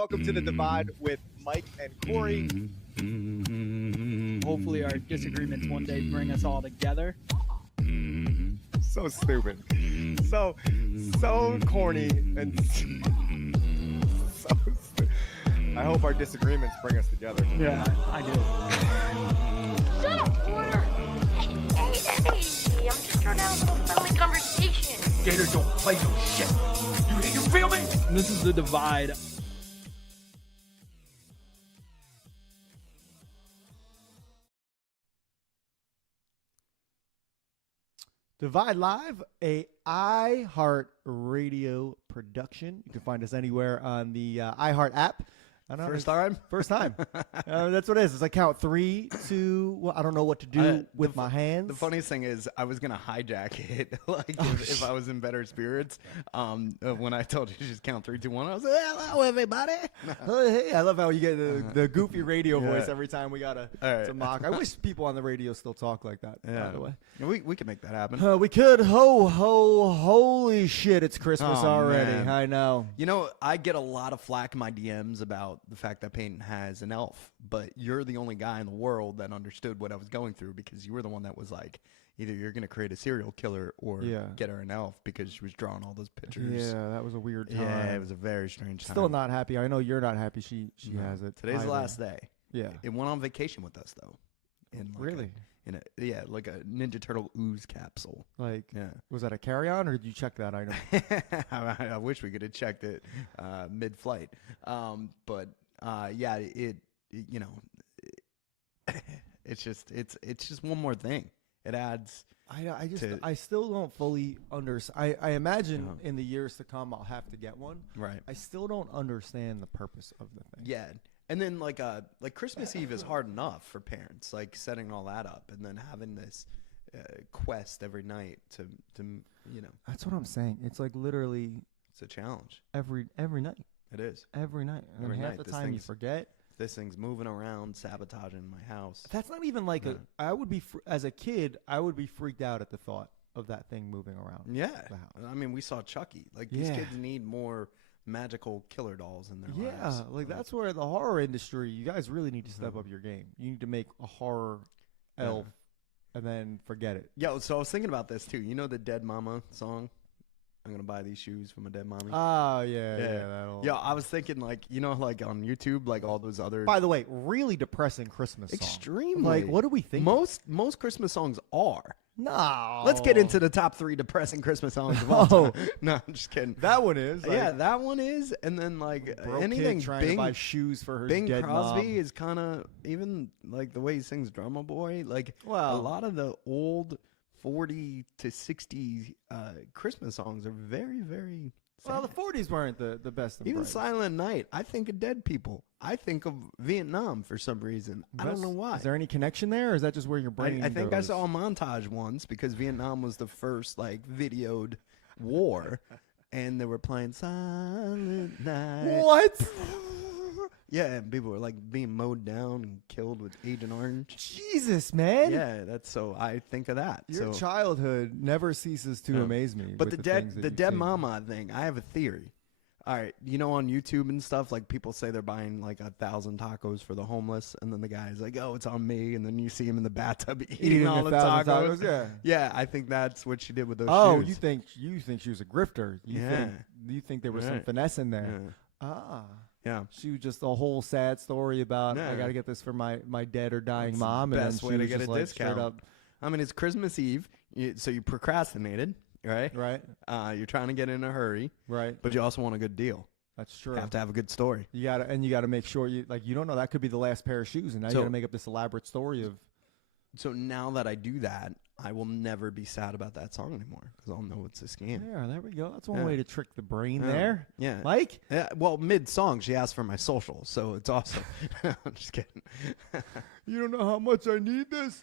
Welcome to The Divide with Mike and Corey. Hopefully our disagreements one day bring us all together. So stupid. So corny and so stupid. I hope our disagreements bring us together. Yeah, I do. Shut up, Porter! Hey, I'm just trying to have a little friendly conversation. Gator don't play no shit. You feel me? This is The Divide. Divide Live, a iHeart Radio production. You can find us anywhere on the iHeart app. I don't know, First time? First time. That's what it is. It's like count 3, 2. Well, I don't know what to do with my hands. The funniest thing is I was going to hijack it like if I was in better spirits. When I told you to just count 3, 2, 1, I was like, hello, everybody. Hey, I love how you get the goofy radio voice every time we got to mock. I wish people on the radio still talk like that, by the way. We can make that happen. We could. Holy shit, it's Christmas already. Man. I know. You know, I get a lot of flack in my DMs about the fact that Peyton has an elf, but you're the only guy in the world that understood what I was going through because you were the one that was like, either you're going to create a serial killer or get her an elf because she was drawing all those pictures. Yeah, that was a weird time. Yeah, it was a very strange time. Still not happy. I know you're not happy she has it. Today's the last day. Yeah. It went on vacation with us, though. Really? Like a Ninja Turtle ooze capsule. Like, was that a carry-on or did you check that item? I wish we could have checked it mid-flight. It's just one more thing. It adds. I still don't fully understand. I imagine in the years to come I'll have to get one. Right. I still don't understand the purpose of the thing. Yeah. And then like Christmas Eve is hard enough for parents, like setting all that up and then having this quest every night to. That's what I'm saying. It's like literally. It's a challenge. Every night. It is. Every night. And Every half night. the time you forget. This thing's moving around, sabotaging my house. That's not even like I would be as a kid. I would be freaked out at the thought of that thing moving around. Yeah, the house. I mean, we saw Chucky. Like these kids need more magical killer dolls in their lives. Yeah, like that's where the horror industry. You guys really need to step up your game. You need to make a horror elf, and then forget it. Yo, so I was thinking about this too. You know the Dead Mama song? I'm gonna buy these shoes for my dead mommy. Oh yeah. Yeah, I was thinking like like on YouTube, like all those other. By the way, really depressing Christmas song. Extremely. Like, what do we think? Most Christmas songs are. No. Let's get into the top 3 depressing Christmas songs of all time. No, I'm just kidding. That one is. Like, yeah, that one is, and then like anything trying to buy shoes for her Bing dead Crosby mom. is kind of even like the way he sings "Drummer Boy." Like a lot of the old 40 to 60 Christmas songs are very, very sad. Well, the 40s weren't the best. Even Silent Night. I think of dead people. I think of Vietnam for some reason. I don't know why. Is there any connection there, or is that just where your brain I think goes? I saw a montage once because Vietnam was the first like videoed war, and they were playing Silent Night. What? Yeah, and people were like being mowed down and killed with Agent Orange. Jesus, man. Yeah, that's so I think of that. Your childhood never ceases to amaze me. But with the dead mama thing, I have a theory. All right, you know on YouTube and stuff, like people say they're buying like 1,000 tacos for the homeless, and then the guy's like, "Oh, it's on me," and then you see him in the bathtub eating all the tacos. Yeah, I think that's what she did with those shoes. Oh, you think she was a grifter? You think there was some finesse in there? Yeah. Yeah. She was just a whole sad story about I got to get this for my dead or dying mom. And best way to get a discount. I mean, it's Christmas Eve, so you procrastinated, right? Right. You're trying to get in a hurry, right? But you also want a good deal. That's true. You have to have a good story. You gotta make sure you don't know that could be the last pair of shoes, and now you gotta make up this elaborate story of. So now that I do that, I will never be sad about that song anymore because I'll know it's a scam. Yeah, there we go. That's one way to trick the brain there. Yeah. Mike? Yeah. Well, mid-song, she asked for my social, so it's awesome. I'm just kidding. You don't know how much I need this?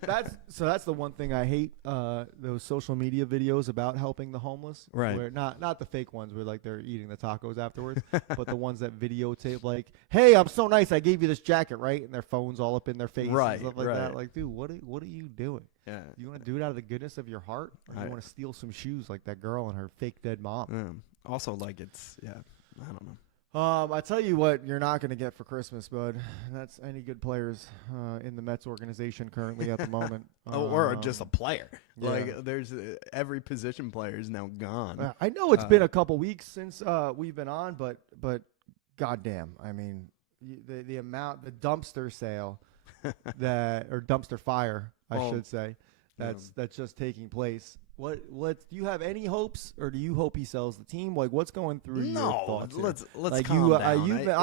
That's the one thing I hate, those social media videos about helping the homeless. Right. Where not the fake ones where like they're eating the tacos afterwards, but the ones that videotape like, "Hey, I'm so nice. I gave you this jacket, right?" And their phone's all up in their face and stuff like that. Like, dude, what are you doing? Yeah. You want to do it out of the goodness of your heart, or you want to steal some shoes like that girl and her fake dead mom? Also, like I don't know. I tell you what, you're not going to get for Christmas, bud. That's any good players in the Mets organization currently at the moment, or just a player. Yeah. Like there's every position player is now gone. I know it's been a couple weeks since we've been on, but goddamn, I mean, the amount, the dumpster sale or dumpster fire, I should say, that's just taking place. What do you have any hopes, or do you hope he sells the team? Like, what's going through your thoughts here? let's like calm down. I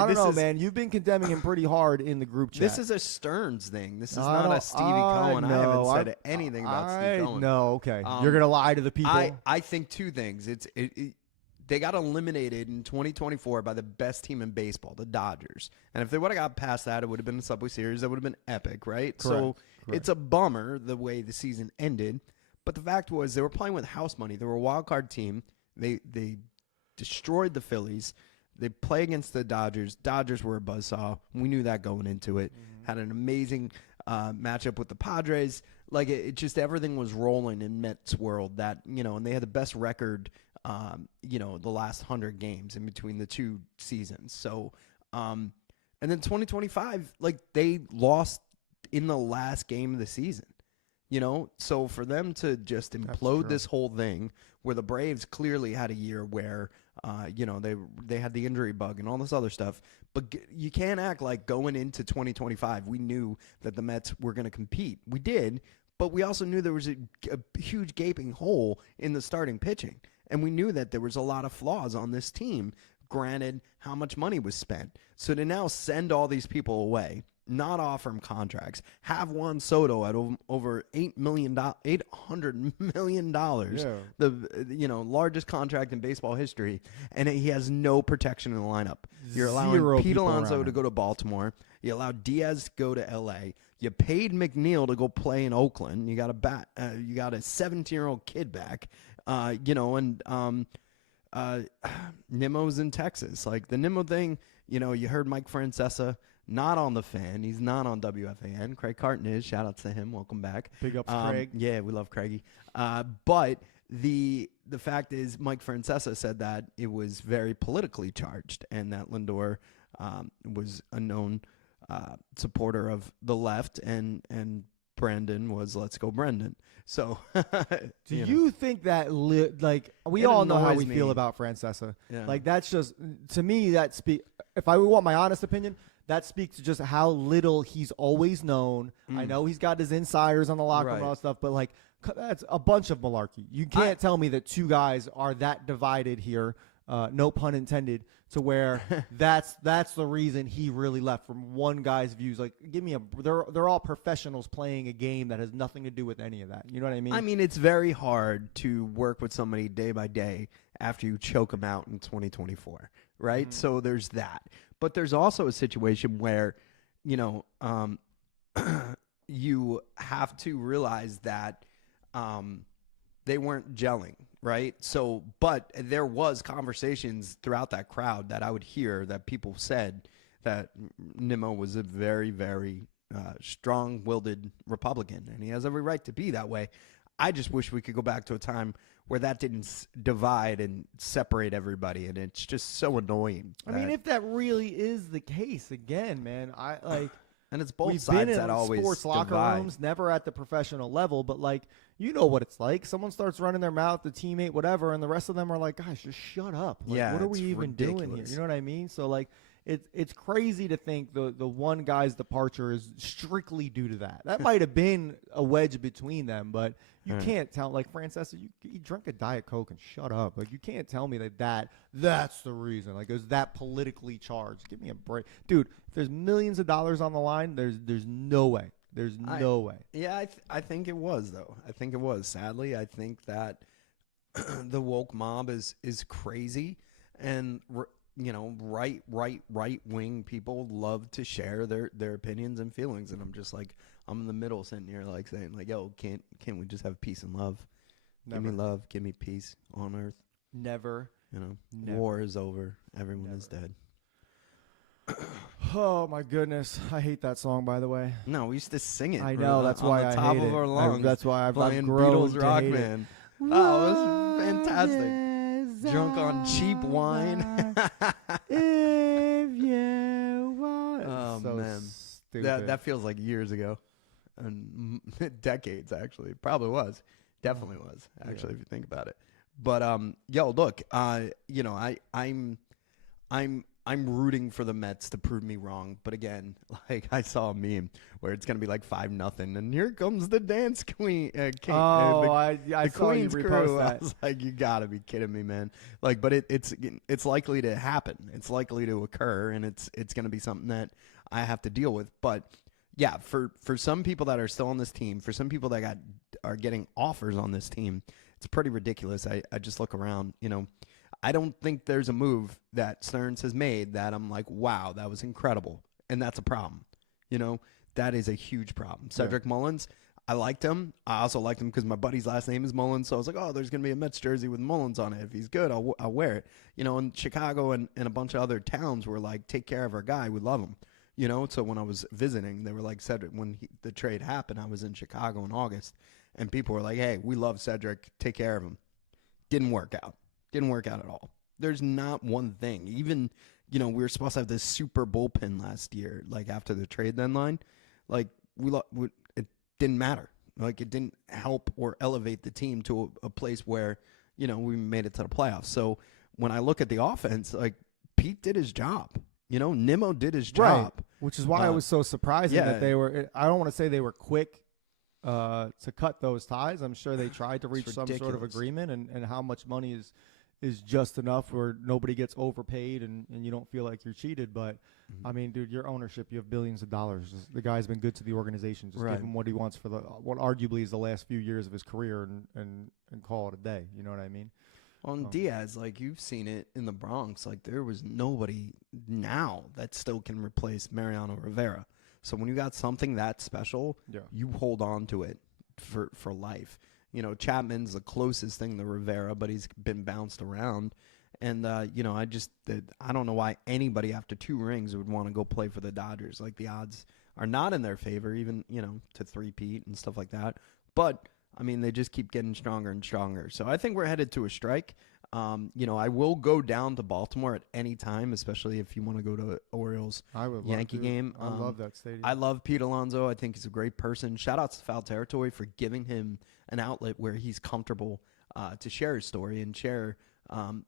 don't know, man. You've been condemning him pretty hard in the group chat. This is a Stearns thing. This is not a Stevie Cohen. I haven't said anything about Stevie Cohen. No, okay. You're gonna lie to the people. I think two things. They got eliminated in 2024 by the best team in baseball, the Dodgers. And if they would have got past that, it would have been a Subway Series. That would have been epic, right? Correct. It's a bummer the way the season ended. But the fact was they were playing with house money. They were a wild card team. They destroyed the Phillies. They play against the Dodgers. Dodgers were a buzzsaw. We knew that going into it. Had an amazing matchup with the Padres. Like it just everything was rolling in Mets world. That and they had the best record. The last 100 games in between the two seasons. So, and then 2025, like they lost in the last game of the season. So for them to just implode this whole thing, where the Braves clearly had a year where, they had the injury bug and all this other stuff. But you can't act like going into 2025, we knew that the Mets were going to compete. We did, but we also knew there was a huge gaping hole in the starting pitching. And we knew that there was a lot of flaws on this team, granted how much money was spent. So to now send all these people away, not offer them contracts, have Juan Soto at over $800 million, the largest contract in baseball history, and he has no protection in the lineup. You're allowing Pete Alonso to go to Baltimore. You allowed Diaz to go to L.A. You paid McNeil to go play in Oakland. You got a 17-year-old kid back. Nimmo's in Texas. Like the Nimmo thing, you heard Mike Francesa, not on the Fan. He's not on WFAN. Craig Carton is. Shout out to him. Welcome back. Big ups, Craig. Yeah, we love Craigie. But the fact is, Mike Francesa said that it was very politically charged, and that Lindor was a known supporter of the left, and Brandon was Let's Go Brendan. So, do you think that we all know how we feel about Francesa? Yeah. Like that's just to me that if I want my honest opinion, that speaks to just how little he's always known. I know he's got his insiders on the locker room and all that stuff, but like that's a bunch of malarkey. You can't tell me that two guys are that divided here. No pun intended. To where that's the reason he really left, from one guy's views. Like, they're all professionals playing a game that has nothing to do with any of that. You know what I mean? I mean, it's very hard to work with somebody day by day after you choke them out in 2024, right? So there's that. But there's also a situation where, you have to realize that they weren't gelling. Right. So, but there was conversations throughout that crowd that I would hear that people said that Nimmo was a very, very strong-willed Republican, and he has every right to be that way. I just wish we could go back to a time where that didn't divide and separate everybody, and it's just so annoying. I mean, if that really is the case, again, man, and it's both we've sides been that in always sports locker divide. rooms, never at the professional level, but like you know what it's like. Someone starts running their mouth, the teammate, whatever, and the rest of them are like, "Guys, just shut up! Like, what are we even doing here?" You know what I mean? So like, it's crazy to think the one guy's departure is strictly due to that. That might have been a wedge between them, but you can't tell. Like Francesa, you drank a Diet Coke and shut up. Like you can't tell me that's the reason. Like it was that politically charged. Give me a break, dude. If there's millions of dollars on the line, there's no way. There's no way. Yeah, I think it was, though. I think it was. Sadly, I think that the woke mob is crazy, and right wing people love to share their opinions and feelings, and I'm just like, I'm in the middle, sitting here like saying like, yo, can't we just have peace and love? Never. Give me love, give me peace on earth. Never. Never. War is over. Everyone is dead. Oh my goodness, I hate that song. By the way, no, we used to sing it. I know that's why I hate it. Our lungs, that's why I've playing grown Beatles Rock to hate Man. It. Oh, it was fantastic. Drunk on cheap wine. that feels like years ago, and decades actually. Probably was, definitely was actually if you think about it. But yo, look, you know, I'm rooting for the Mets to prove me wrong. But again, like I saw a meme where it's gonna be like 5-0, and here comes the dance queen. I the saw you Queen's repost crew. that. I was like, you gotta be kidding me, man. Like, but it's likely to happen. It's likely to occur, and it's gonna be something that I have to deal with. But yeah, for some people that are still on this team, for some people that are getting offers on this team, it's pretty ridiculous. I just look around, you know. I don't think there's a move that Stearns has made that I'm like, wow, that was incredible. And that's a problem. You know, that is a huge problem. Cedric Mullins, I liked him. I also liked him because my buddy's last name is Mullins. So I was like, oh, there's going to be a Mets jersey with Mullins on it. If he's good, I'll wear it. You know, and Chicago and a bunch of other towns were like, take care of our guy. We love him. You know, so when I was visiting, they were like, Cedric, when the trade happened, I was in Chicago in August. And people were like, hey, we love Cedric. Take care of him. Didn't work out. Didn't work out at all. There's not one thing. Even, you know, we were supposed to have this super bullpen last year, like after the trade deadline. Like, it didn't matter. Like, it didn't help or elevate the team to a place where, you know, we made it to the playoffs. So when I look at the offense, like, Pete did his job. You know, Nimmo did his job. Right. Which is why it was so surprising that they were – I don't want to say they were quick to cut those ties. I'm sure they tried to reach some sort of agreement, and how much money is just enough where nobody gets overpaid and you don't feel like you're cheated. But, I mean, dude, your ownership, you have billions of dollars. The guy's been good to the organization. Just give him what he wants for what arguably is the last few years of his career and call it a day. You know what I mean? On Diaz, like, you've seen it in the Bronx. Like, there was nobody now that still can replace Mariano Rivera. So when you got something that special, you hold on to it for life. You know, Chapman's the closest thing to Rivera, but he's been bounced around. And, you know, I don't know why anybody after 2 rings would want to go play for the Dodgers. Like, the odds are not in their favor, even, you know, to three-peat and stuff like that. But, I mean, they just keep getting stronger and stronger. So I think we're headed to a strike. You know, I will go down to Baltimore at any time, especially if you want to go to Orioles Yankee game. I love that stadium. I love Pete Alonso. I think he's a great person. Shout out to Foul Territory for giving him an outlet where he's comfortable to share his story and share,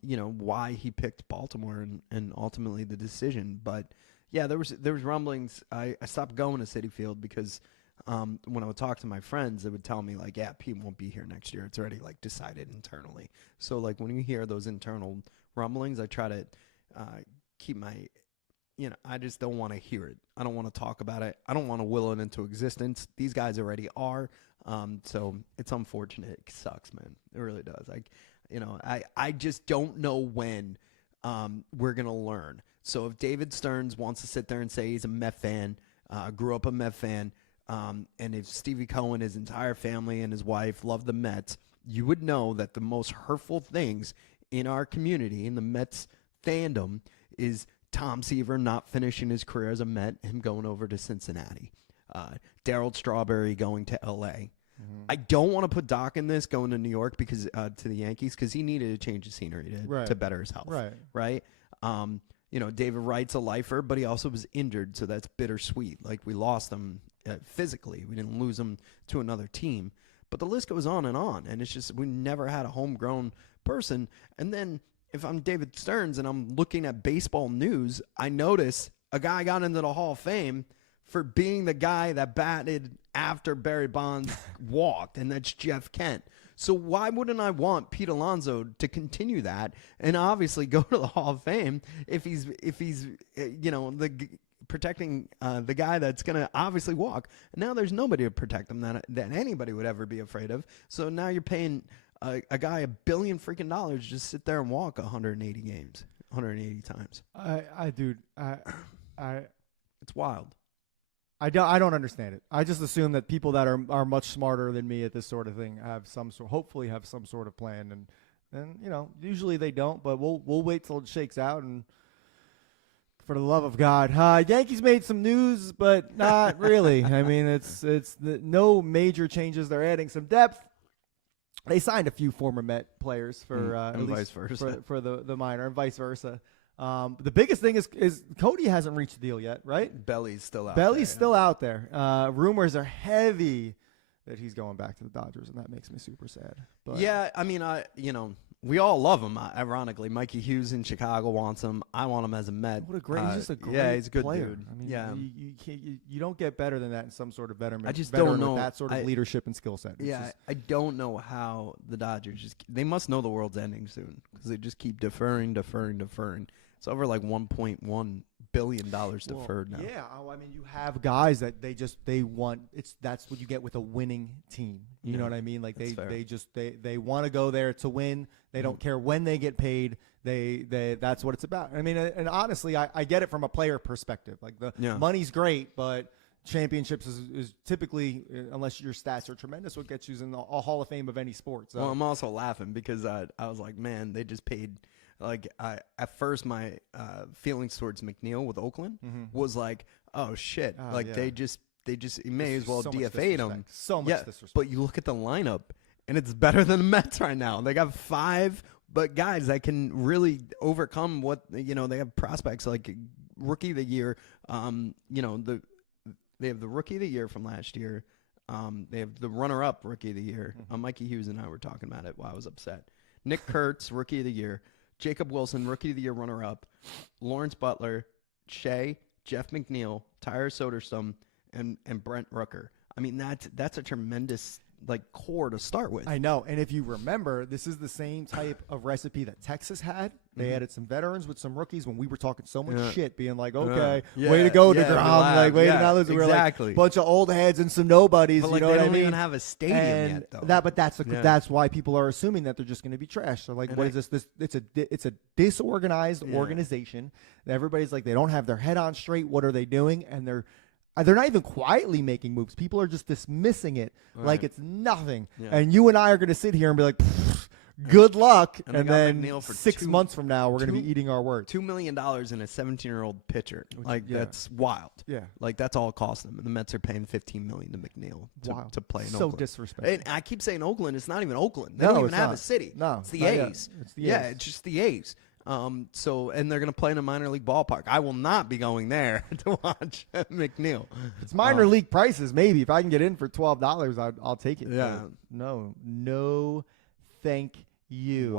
you know, why he picked Baltimore and ultimately the decision. But yeah, there was rumblings. I stopped going to Citi Field because when I would talk to my friends, they would tell me like, yeah, Pete won't be here next year. It's already like decided internally. So like when you hear those internal rumblings, I try to keep my, you know, I just don't want to hear it. I don't want to talk about it. I don't want to will it into existence. These guys already are. So it's unfortunate. It sucks, man. It really does. Like, you know, I just don't know when we're going to learn. So if David Stearns wants to sit there and say he's a Met fan, grew up a Met fan, and if Stevie Cohen, his entire family and his wife love the Mets, you would know that the most hurtful things in our community, in the Mets fandom, is Tom Seaver not finishing his career as a Met, him going over to Cincinnati, Darryl Strawberry going to L.A., I don't want to put Doc in this going to New York because to the Yankees because he needed to change the scenery to better his health. Right. You know, David Wright's a lifer, but he also was injured, so that's bittersweet. Like we lost him physically, we didn't lose him to another team. But the list goes on, and it's just we never had a homegrown person. And then if I'm David Stearns and I'm looking at baseball news, I notice a guy got into the Hall of Fame for being the guy that batted after Barry Bonds walked, and that's Jeff Kent. So why wouldn't I want Pete Alonso to continue that and obviously go to the Hall of Fame if he's you know protecting the guy that's going to obviously walk. Now there's nobody to protect him that anybody would ever be afraid of. So now you're paying a guy $1 billion freaking dollars to just sit there and walk 180 games, 180 times. Dude, it's wild. I don't understand it. I just assume that people that are much smarter than me at this sort of thing hopefully have some sort of plan, and you know usually they don't, but we'll wait till it shakes out. And for the love of God, Yankees made some news, but not really. I mean, it's no major changes. They're adding some depth. They signed a few former Met players for at least vice versa for the minor and vice versa. The biggest thing is Cody hasn't reached the deal yet, right? Belly's still out. Belly's still out there. Rumors are heavy that he's going back to the Dodgers, and that makes me super sad. But yeah, I mean, we all love him. Ironically, Mikey Hughes in Chicago wants him. I want him as a Met. What a great! He's just a great he's a good player. dude. I mean, yeah, you don't get better than that in some sort of veteran. I just veteran don't know with that sort of leadership and skill set. I don't know how the Dodgers they must know the world's ending soon because they just keep deferring. It's over like $1.1 billion deferred now. Yeah, I mean, you have guys that they want. That's what you get with a winning team. You know what I mean? Like they want to go there to win. They don't care when they get paid. That's what it's about. I mean, and honestly, I get it from a player perspective. Like the money's great, but championships is typically, unless your stats are tremendous, what gets you in the Hall of Fame of any sport. So. Well, I'm also laughing because I was like, man, they just paid. Like at first, my feelings towards McNeil with Oakland was like, oh shit, they just may as well DFA'd him. So much disrespect. But you look at the lineup, and it's better than the Mets right now. They got 5, but guys that can really overcome what they have prospects like rookie of the year. They have the rookie of the year from last year. They have the runner-up rookie of the year. Mikey Hughes and I were talking about it while I was upset. Nick Kurtz, rookie of the year. Jacob Wilson, Rookie of the Year runner-up, Lawrence Butler, Shea, Jeff McNeil, Tyler Soderstrom, and Brent Rooker. I mean, that's a tremendous core to start with. I know, and if you remember, this is the same type of recipe that Texas had. They added some veterans with some rookies when we were talking so much shit, being like, okay, way to go, DeGrom, way to not lose. Exactly. We're like bunch of old heads and some nobodies. But you know what I mean? They don't even have a stadium yet, though. That's why people are assuming that they're just going to be trash. So what is this? It's a disorganized organization. Everybody's like, they don't have their head on straight. What are they doing? And they're not even quietly making moves. People are just dismissing it like it's nothing. Yeah. And you and I are going to sit here and be like, good luck. And then 6 months from now, we're going to be eating our words. $2 million in a 17-year-old pitcher. That's wild. Yeah. That's all it cost them. And the Mets are paying $15 million to McNeil to play in Oakland. So disrespectful. And I keep saying Oakland. It's not even Oakland. They don't even have a city. No. It's the A's. It's just the A's. And they're going to play in a minor league ballpark. I will not be going there to watch McNeil. It's minor league prices, maybe. If I can get in for $12, I'll take it. Yeah. No, thank you.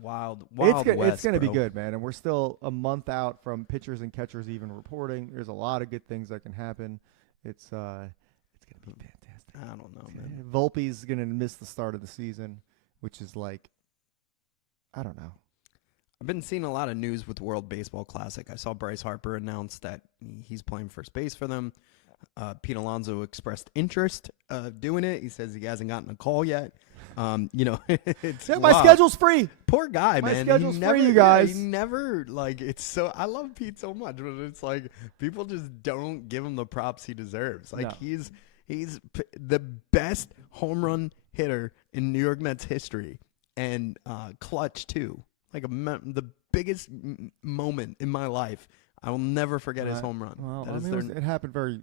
Wild It's going to be good, man. And we're still a month out from pitchers and catchers even reporting. There's a lot of good things that can happen. It's going to be fantastic. I don't know, man. Volpe's going to miss the start of the season, which is like, I don't know. I've been seeing a lot of news with World Baseball Classic. I saw Bryce Harper announce that he's playing first base for them. Pete Alonso expressed interest doing it. He says he hasn't gotten a call yet. It's my schedule's free. Poor guy, man. My schedule's free, you guys. He never it's so. I love Pete so much, but it's like people just don't give him the props he deserves. He's the best home run hitter in New York Mets history, and clutch too. The biggest moment in my life. I will never forget his home run. Well, it happened very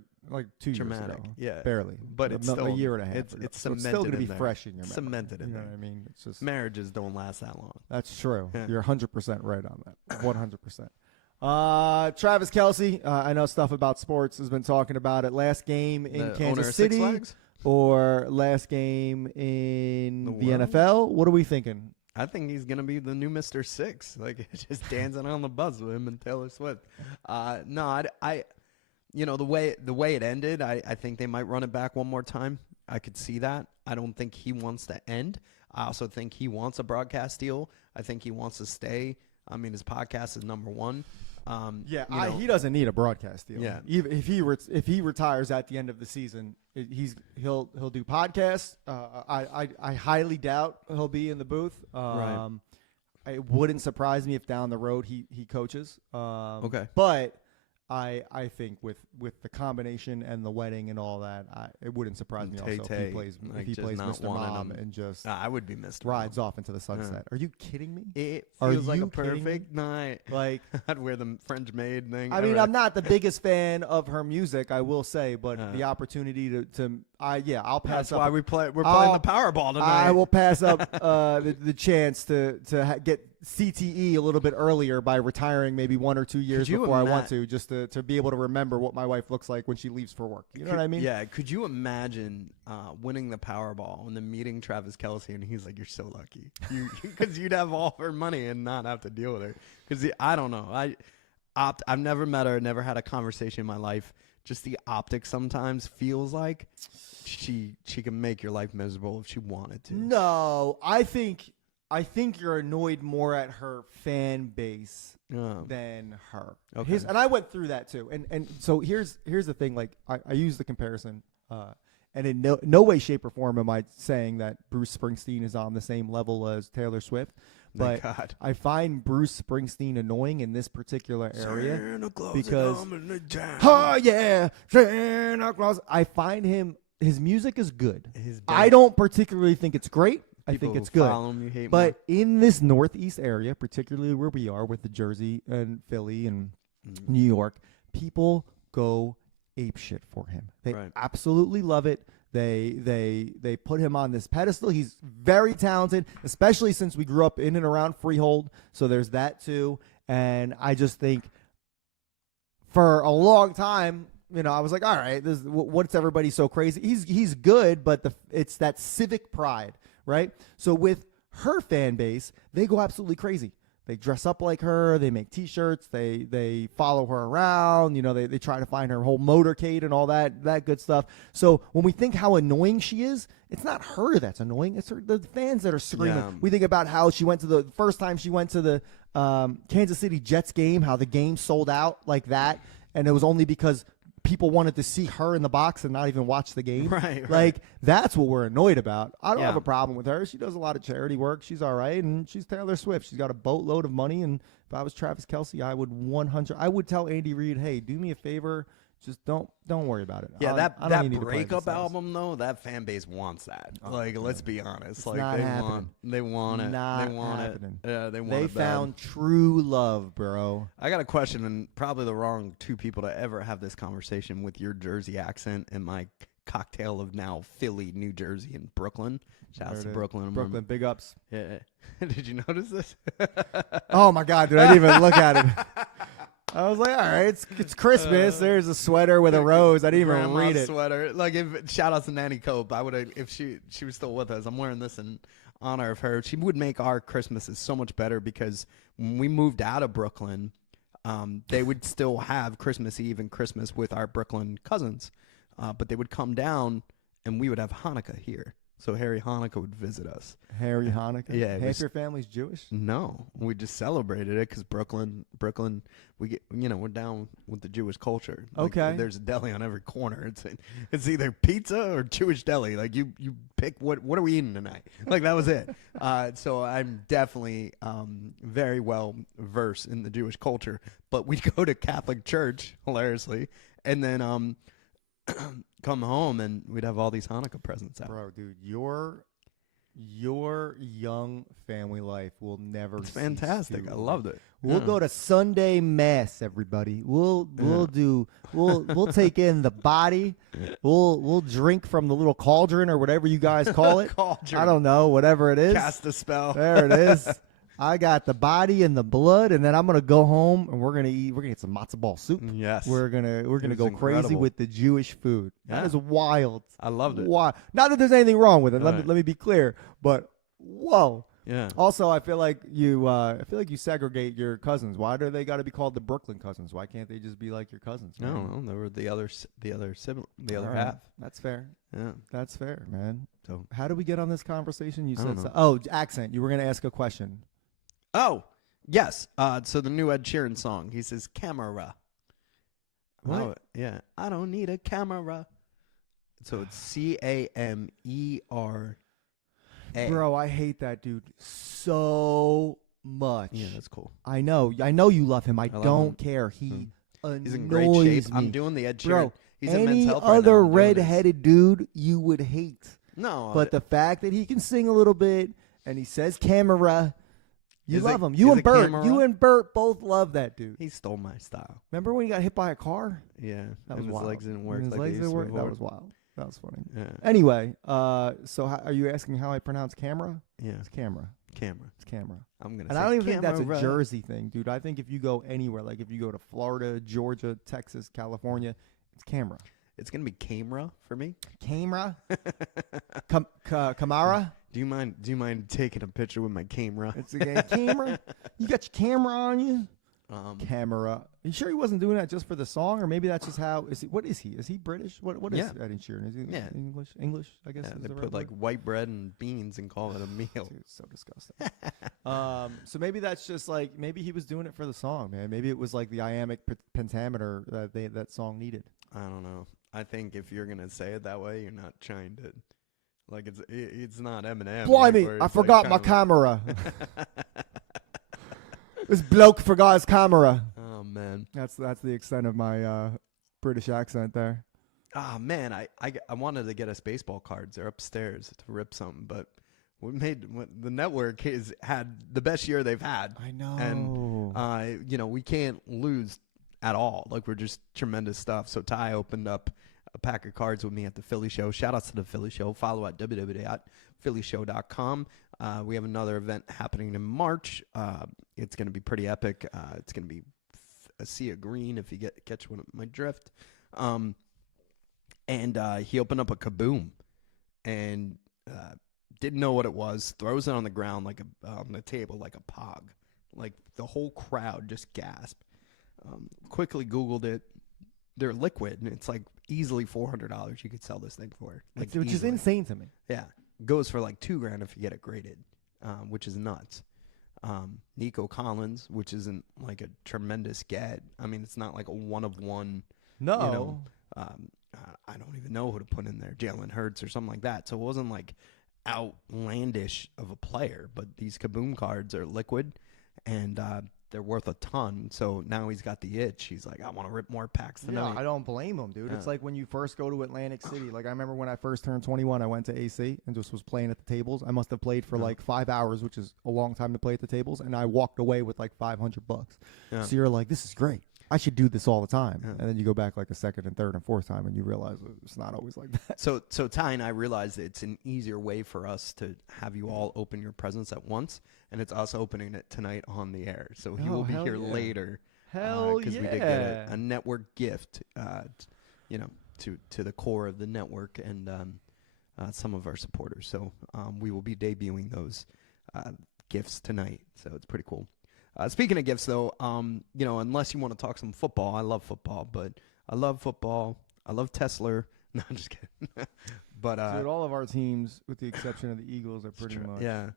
2 dramatic. years ago. Yeah, barely. But it's still a year and a half. It's so cemented. It's still going to be there. fresh in your memory. Cemented in there. You know what I mean? It's just marriages don't last that long. That's true. Yeah. You're 100% right on that. 100%. Travis Kelce, I know stuff about sports, has been talking about it. Last game in Kansas City or last game in the NFL? What are we thinking? I think he's going to be the new Mr. Six, just dancing on the bus with him and Taylor Swift. The way it ended, I think they might run it back one more time. I could see that. I don't think he wants to end. I also think he wants a broadcast deal. I think he wants to stay. I mean, his podcast is number one. He doesn't need a broadcast deal. Yeah. Even if he retires at the end of the season, he'll do podcasts. I highly doubt he'll be in the booth. Right. It wouldn't surprise me if down the road he coaches. Okay. But I think with the combination and the wedding and all that, it wouldn't surprise me also if he plays Mr. Mom and just I would be Mr. rides Mom. off into the sunset. Are you kidding me? It Are feels like you a perfect night. I'd wear the French maid thing. I mean, I'm not the biggest fan of her music, I will say, but the opportunity to I'll pass That's up. why we're playing the Powerball tonight. I will pass up the chance to get CTE a little bit earlier by retiring maybe 1 or 2 years before I want to, just to be able to remember what my wife looks like when she leaves for work. You know what I mean? Yeah. Could you imagine winning the Powerball and then meeting Travis Kelce and he's like, "You're so lucky," because you'd have all her money and not have to deal with her. Because I don't know, I've never met her, never had a conversation in my life. Just the optics sometimes feels like she can make your life miserable if she wanted to. No, I think you're annoyed more at her fan base than her. Okay. And I went through that too. And so here's the thing. Like I use the comparison, and in no way, shape, or form am I saying that Bruce Springsteen is on the same level as Taylor Swift. But I find Bruce Springsteen annoying in this particular area because, oh yeah, Santa Claus. I find his music is good. I don't particularly think it's great. I think it's good. But in this Northeast area, particularly where we are with the Jersey and Philly and New York, people go apeshit for him. They absolutely love it. They put him on this pedestal. He's very talented, especially since we grew up in and around Freehold. So there's that too. And I just think for a long time, I was like, all right, what's everybody so crazy? He's good, but it's that civic pride, right? So with her fan base, they go absolutely crazy. They dress up like her. They make T-shirts. They follow her around. They try to find her whole motorcade and all that good stuff. So when we think how annoying she is, it's not her that's annoying. It's the fans that are screaming. Yeah. We think about how she went to the first time she went to the Kansas City Jets game, how the game sold out like that, and it was only because people wanted to see her in the box and not even watch the game. Right. Like, that's what we're annoyed about. I don't have a problem with her. She does a lot of charity work. She's all right. And she's Taylor Swift. She's got a boatload of money. And if I was Travis Kelce, I would tell Andy Reid, hey, do me a favor. Just don't worry about it. Yeah, that breakup album though, that fan base wants that. Let's be honest. It's not happening. They want it. Not they want happening. it. Yeah, they want it. They found true love, bro. I got a question, and probably the wrong two people to ever have this conversation with your Jersey accent and my cocktail of now Philly, New Jersey, and Brooklyn. Shout out to Brooklyn. Brooklyn, big ups. Yeah. Did you notice this? Oh my God, dude! I didn't even look at it. I was like, all right, it's Christmas. There's a sweater with a rose. I didn't even read it. Sweater. Shout out to Nanny Cope. I would have, if she was still with us. I'm wearing this in honor of her. She would make our Christmases so much better because when we moved out of Brooklyn, they would still have Christmas Eve and Christmas with our Brooklyn cousins, but they would come down and we would have Hanukkah here. So Harry Hanukkah would visit us. Harry Hanukkah? Yeah. Half your family's Jewish? No. We just celebrated it because Brooklyn, we get, we're down with the Jewish culture. Okay. There's a deli on every corner. It's either pizza or Jewish deli. Like you pick what are we eating tonight? Like that was it. So I'm definitely very well versed in the Jewish culture. But we'd go to Catholic church, hilariously, and then come home and we'd have all these Hanukkah presents out. Bro, dude, your young family life will never It's fantastic. I loved it. We'll go to Sunday mass, everybody. We'll take in the body. We'll drink from the little cauldron or whatever you guys call it. Cauldron. I don't know, whatever it is. Cast a spell. There it is. I got the body and the blood, and then I'm gonna go home and we're gonna get some matzo ball soup. Yes, we're gonna go crazy with the Jewish food. Yeah. That is wild. I loved it. Not that there's anything wrong with it. Let me be clear. But whoa. Yeah. Also, I feel like you segregate your cousins. Why do they got to be called the Brooklyn cousins? Why can't they just be like your cousins? Man? I don't know. They were the other sibling, the other half. That's fair. Yeah, that's fair, man. So how do we get on this conversation? You said accent. You were gonna ask a question. Oh, yes. So the new Ed Sheeran song, he says, camera. What? Oh, yeah. I don't need a camera. So it's CAMERA. Bro, I hate that dude so much. Yeah, that's cool. I know you love him. I don't care. He's in great shape. Me. I'm doing the Ed Sheeran. Bro, he's in any Men's Health right other now. red-headed dude you would hate. No. But the fact that he can sing a little bit and he says camera... You love him. You and Bert both love that dude. He stole my style. Remember when he got hit by a car? Yeah. That was his wild. legs didn't work. His legs didn't work. That was wild. That was funny. Yeah. Anyway, so are you asking how I pronounce camera? Yeah. It's camera. Camera. It's camera. I'm gonna. And say I don't even think that's a camera. Jersey thing, dude. I think if you go anywhere, like if you go to Florida, Georgia, Texas, California, it's camera. It's gonna be camera for me. Camera. Camara. Do you mind taking a picture with my camera? It's a camera. You got your camera on you. Camera. You sure he wasn't doing that just for the song, or maybe that's just how? What is he? Is he British? What is Ed Sheeran? Is he English? English, I guess. Yeah, is they the put right like word? white bread and beans and call it a meal. Dude, so disgusting. So maybe that's just like maybe he was doing it for the song, man. Maybe it was like the iambic pentameter that song needed. I don't know. I think if you're gonna say it that way, you're not trying to. Like it's not Eminem. Blimey, I forgot my camera. This bloke forgot his camera. Oh man, that's the extent of my British accent there. Ah man, I wanted to get us baseball cards. They're upstairs to rip something, but the network has had the best year they've had. I know, and we can't lose at all. Like we're just tremendous stuff. So Ty opened up a pack of cards with me at the Philly Show. Shout outs to the Philly Show. Follow at www.phillyshow.com. We have another event happening in March. It's going to be pretty epic. It's going to be a sea of green if you catch one of my drift. And he opened up a Kaboom and didn't know what it was. Throws it on the ground on the table like a pog. Like the whole crowd just gasped. Quickly Googled it. They're liquid, and it's like easily $400 you could sell this thing for. Like which is insane to me. Yeah. Goes for like $2,000 if you get it graded, which is nuts. Nico Collins, which isn't like a tremendous get. I mean, it's not like a one of one. No. I don't even know who to put in there. Jalen Hurts or something like that. So it wasn't like outlandish of a player, but these Kaboom cards are liquid, and they're worth a ton. So now he's got the itch. He's like, I want to rip more packs tonight. Yeah, I don't blame him, dude. It's like when you first go to Atlantic City. Like I remember when I first turned 21, I went to AC and just was playing at the tables. I must have played for like 5 hours, which is a long time to play at the tables, and I walked away with like $500. Yeah. So you're like, this is great. I should do this all the time. Yeah. And then you go back like a second and third and fourth time, and you realize it's not always like that. So Ty and I realized that it's an easier way for us to have you all open your presents at once, and it's us opening it tonight on the air. So he will be here later. Because we did get a network gift, to the core of the network and some of our supporters. So we will be debuting those gifts tonight. So it's pretty cool. Speaking of gifts, though, unless you want to talk some football, I love football, but I love football. I love Tesla. No, I'm just kidding. But dude, all of our teams, with the exception of the Eagles, are pretty much they're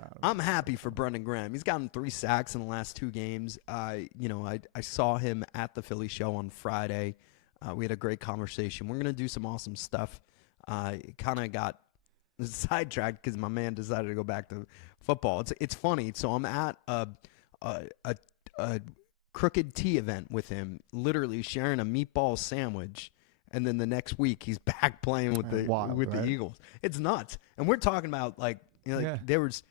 out. I'm happy for Brendan Graham. He's gotten 3 sacks in the last 2 games. I saw him at the Philly Show on Friday. We had a great conversation. We're gonna do some awesome stuff. Kind of got sidetracked because my man decided to go back to football. It's funny. So I'm at a Crooked Tea event with him, literally sharing a meatball sandwich, and then the next week he's back playing with the Eagles. It's nuts. And we're talking about there was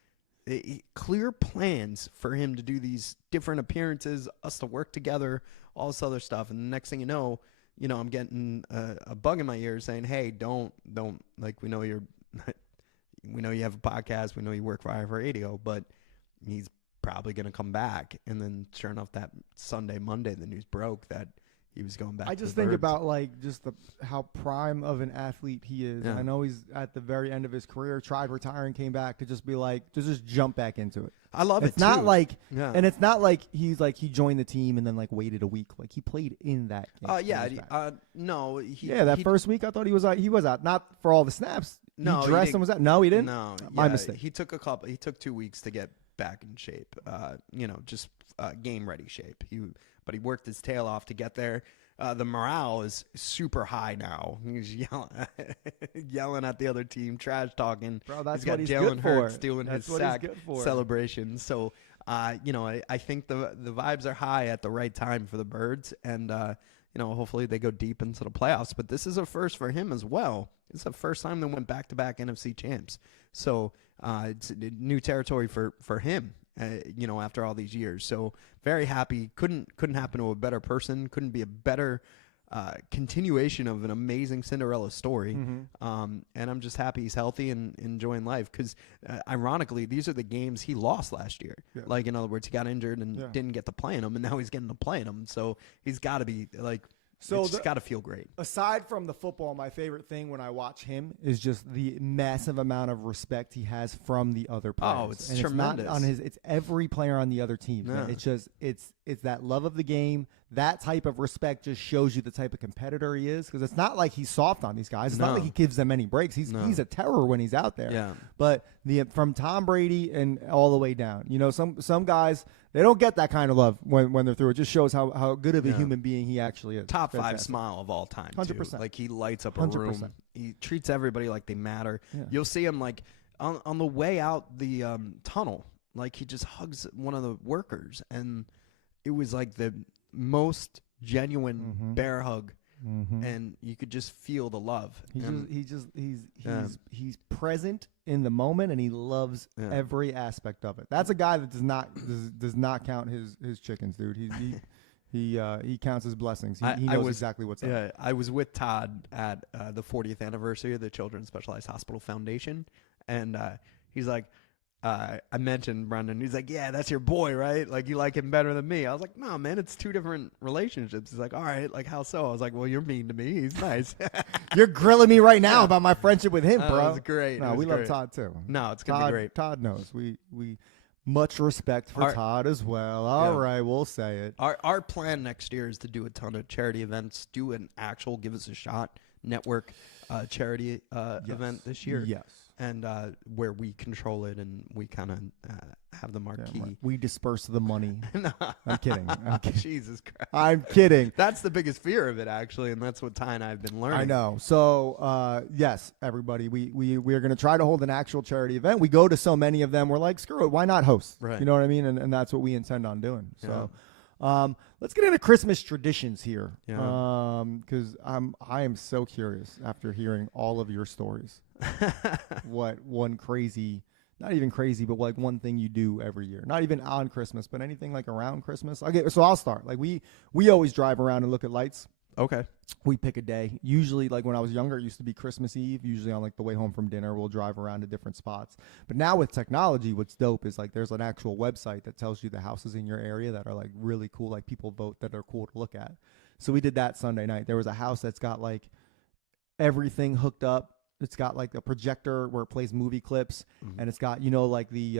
clear plans for him to do these different appearances, us to work together, all this other stuff. And the next thing you know, I'm getting a bug in my ear saying, "Hey, don't we know you have a podcast, we know you work for iHeartRadio, but he's probably going to come back." And then sure enough, that Monday, the news broke that he was going back. I just think about how prime of an athlete he is. Yeah. I know he's at the very end of his career, tried retiring, came back to just be to just jump back into it. I love it's it. Not too. like, yeah. And it's not like he joined the team and then waited a week. Like he played in that game. No. First week I thought he was out. Not for all the snaps. No, he dressed and was out. No, he didn't. No, my mistake. He took 2 weeks to get back in shape. Just game ready shape. But he worked his tail off to get there. The morale is super high now. He's yelling at the other team, trash talking. Bro, that's he's got what he's Jalen good Hurts for. doing That's his what sack he's good for. celebration. So, I think the vibes are high at the right time for the Birds, and hopefully they go deep into the playoffs. But this is a first for him as well. It's the first time they went back-to-back NFC champs. So it's new territory for him. After all these years. So very happy. Couldn't happen to a better person. Couldn't be a better continuation of an amazing Cinderella story. And I'm just happy he's healthy and enjoying life because, ironically, these are the games he lost last year. Yeah. Like, in other words, he got injured and didn't get to play in them, and now he's getting to play in them. So he's got to be like, so it's got to feel great. Aside from the football, my favorite thing when I watch him is just the massive amount of respect he has from the other players. Oh, it's and tremendous. It's not on his. It's every player on the other team. Yeah. It's just it's that love of the game. That type of respect just shows you the type of competitor he is, because it's not like he's soft on these guys. It's not like he gives them any breaks. He's a terror when he's out there. Yeah. But from Tom Brady and all the way down, some guys, they don't get that kind of love when they're through. It just shows how good of a human being he actually is. Top 5 smile of all time. 100%. Too. Like, he lights up a 100%. room. He treats everybody like they matter. Yeah. You'll see him like on the way out the tunnel. Like, he just hugs one of the workers, and it was like the most genuine bear hug, and you could just feel the love. He's present in the moment, and he loves every aspect of it. That's a guy that does not count his chickens, dude. He counts his blessings. He knows exactly what's up. Yeah, I was with Todd at the 40th anniversary of the Children's Specialized Hospital Foundation, and he's like, I mentioned Brendan. He's like, yeah, that's your boy, right? Like, you like him better than me. I was like, no, man, it's 2 different relationships. He's like, all right, like, how so? I was like, well, you're mean to me. He's nice. You're grilling me right now about my friendship with him, bro. It was great. No, we love Todd too. No, it's gonna be great. Todd knows. We much respect for Todd as well. All right, we'll say it. Our plan next year is to do a ton of charity events, do an actual Give Us a Shot network charity event this year. Yes. And where we control it and we kind of have the marquee. Yeah, we disperse the money. No. I'm kidding. Jesus Christ. I'm kidding. That's the biggest fear of it, actually, and that's what Ty and I have been learning. I know. So, yes, everybody, we're going to try to hold an actual charity event. We go to so many of them. We're like, screw it. Why not host? Right. You know what I mean? And that's what we intend on doing. So, let's get into Christmas traditions here. Yeah. Because I am so curious after hearing all of your stories. What one crazy, not even crazy, but like one thing you do every year, not even on Christmas, but anything like around Christmas. Okay, so I'll start. Like we always drive around and look at lights. Okay. We pick a day. Usually, like when I was younger, it used to be Christmas Eve. Usually on like the way home from dinner, we'll drive around to different spots. But now with technology, what's dope is like there's an actual website that tells you the houses in your area that are like really cool. Like people vote that are cool to look at. So we did that Sunday night. There was a house that's got like everything hooked up. It's got like a projector where it plays movie clips, and it's got, like the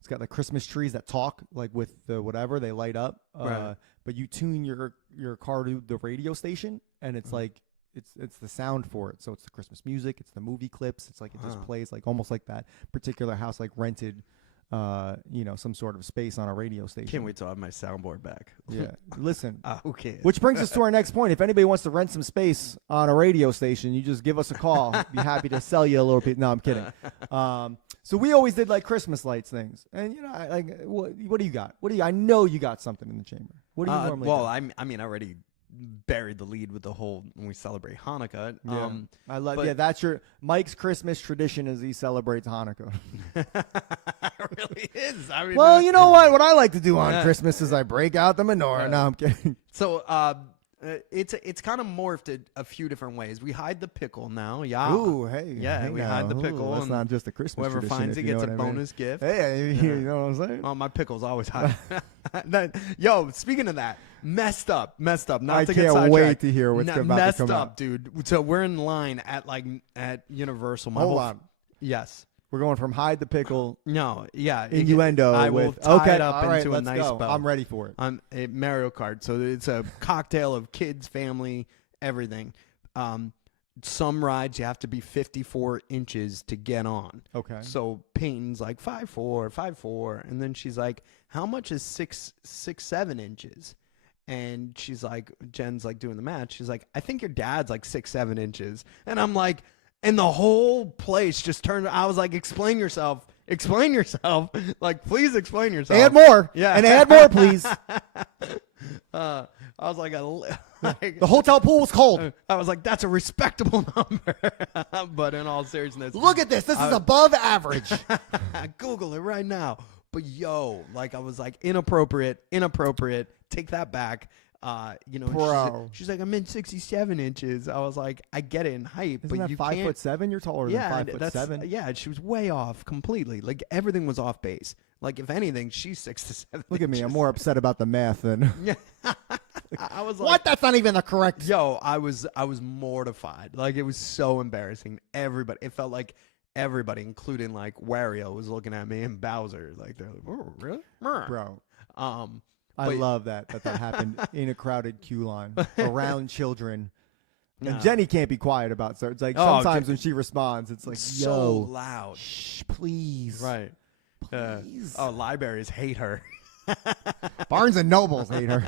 it's got the Christmas trees that talk, like with the whatever they light up. Right. But you tune your car to the radio station, and it's like it's the sound for it. So it's the Christmas music, it's the movie clips. It's like it just plays like almost like that particular house like rented some sort of space on a radio station. Can't wait till I have my soundboard back. Yeah. Listen. Okay. Which brings us to our next point. If anybody wants to rent some space on a radio station, you just give us a call. Be happy to sell you a little bit. No, I'm kidding. So we always did like Christmas lights things. And what do you got? I know you got something in the chamber. What do you normally do? Well, I already buried the lead with the whole when we celebrate Hanukkah. Yeah. I love. Yeah, that's Mike's Christmas tradition is he celebrates Hanukkah. It really is. I mean, well, you know what? What I like to do on Christmas is I break out the menorah. No, I'm kidding. So it's kind of morphed a few different ways. We hide the pickle now. Yeah. Ooh, hey. Yeah, we hide the pickle. That's not just a Christmas whoever tradition. finds it gets a bonus gift. Hey, you know what I'm saying? Oh, my pickle's always hot. Yo, speaking of that, messed up. Not I to get can't sidetracked. wait to hear what's about to come messed up, out. dude. So we're in line at Universal. Hold on. Yes. We're going from hide the pickle. No, yeah. Innuendo. I will tie it up into a nice bow. I'm ready for it. I'm a Mario Kart. So it's a cocktail of kids, family, everything. Some rides you have to be 54 inches to get on. Okay. So Peyton's like 5'4", and then she's like, "How much is 6'7" inches?" And she's like, Jen's like doing the math. She's like, "I think your dad's like 6'7" inches," and I'm like. And the whole place just turned. I was like, explain yourself. Like, please explain yourself. Add more. Yeah. And add more, please. I was like, the hotel pool was cold. I was like, that's a respectable number. But in all seriousness. Look at this. This is above average. Google it right now. But, yo, like, I was like, inappropriate. Take that back. Bro. she's like, I'm in 67 inches. I was like, I get it in height, Isn't but that you 5'7"? You're taller than 5'7". Yeah, she was way off completely. Like everything was off base. Like if anything, she's 6 to 7. Look at me. I'm more upset about the math than. Yeah. I was like, What? That's not even the correct. Yo, I was mortified. Like it was so embarrassing. It felt like everybody, including like Wario, was looking at me and Bowser. Like they're like, oh, really, Bro. I but- love that happened in a crowded queue line around children. And Nah. Jenny can't be quiet about so it's like sometimes when she responds, it's like, so yo, loud. shh, please. Right. Please. Libraries hate her. Barnes and Nobles hate her.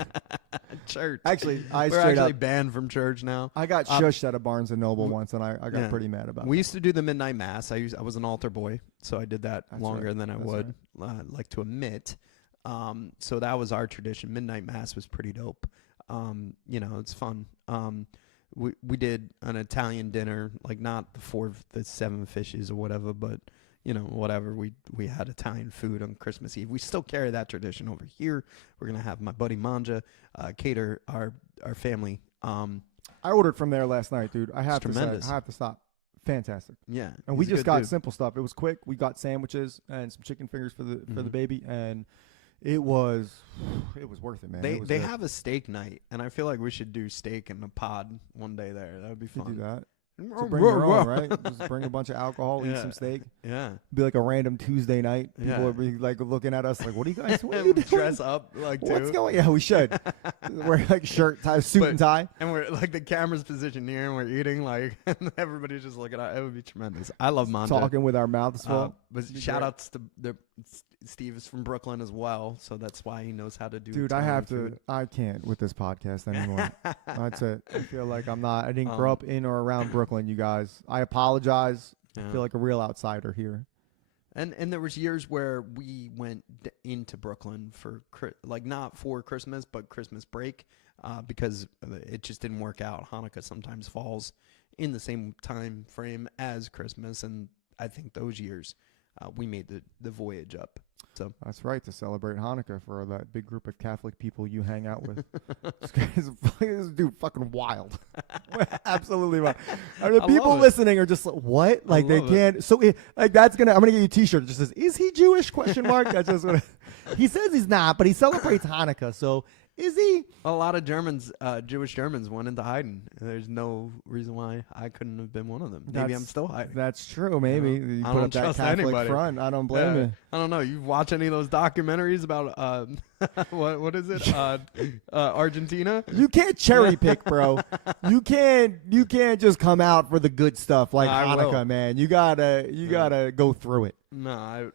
Church. Actually, I We're straight actually up, banned from church now. I got shushed at a Barnes and Noble once, and I got Yeah. pretty mad about We it. used to do the midnight mass. I was an altar boy, so I did that That's longer right. than I That's would like to admit. So that was our tradition. Midnight mass was pretty dope. It's fun. We did an Italian dinner, like not the 7 fishes or whatever, but whatever. We had Italian food on Christmas Eve. We still carry that tradition over here. We're gonna have my buddy Manja cater our family. I ordered from there last night, dude. I have to say, tremendous. I have to stop. Fantastic. Yeah, And we he's a just good got dude. simple stuff. It was quick. We got sandwiches and some chicken fingers for the Mm-hmm. baby, and it was worth it, man. They It was they good. have a steak night, and I feel like we should do steak in a pod one day there. That would be You fun. do that. To bring your own, right? Just bring a bunch of alcohol, eat Yeah. some steak. Yeah. Be like a random Tuesday night. People Yeah. would be like looking at us like, "What are you guys? What are you doing? Dress up like What's too. going? Yeah, we should wear like shirt, tie, suit and tie. And we're like the camera's positioned here, and we're eating like, and everybody's just looking at it. It would be tremendous. I love Manja. Talking with our mouths full. But Be shout great. outs to Steve is from Brooklyn as well, so that's why he knows how to do. Dude, I Italian have to. food. I can't with this podcast anymore. That's it. I feel like I'm not. I didn't Um, grow up in or around Brooklyn. You guys. I apologize. I Yeah. feel like a real outsider here. And there was years where we went into Brooklyn for like not for Christmas but Christmas break because it just didn't work out. Hanukkah sometimes falls in the same time frame as Christmas, and I think those years we made the voyage up. So That's right, to celebrate Hanukkah for that big group of Catholic people you hang out with. This dude fucking wild. Absolutely wild. I mean, I people love it. listening are just like, what? Like they love it. can't. So like I'm gonna get you a T-shirt that just says, "Is he Jewish?" Question mark. That's just what he says he's not, but he celebrates Hanukkah. So is he? a lot of Germans, Jewish Germans, went into hiding. There's no reason why I couldn't have been one of them. Maybe I'm That's- still hiding. That's true. Maybe you I put don't up that trust Catholic anybody. front. I don't blame Yeah. you. I don't know. You watch any of those documentaries about what is it? Argentina? You can't cherry pick, bro. You can't just come out for the good stuff like No, I Hanukkah, will. man. You gotta go through it. No,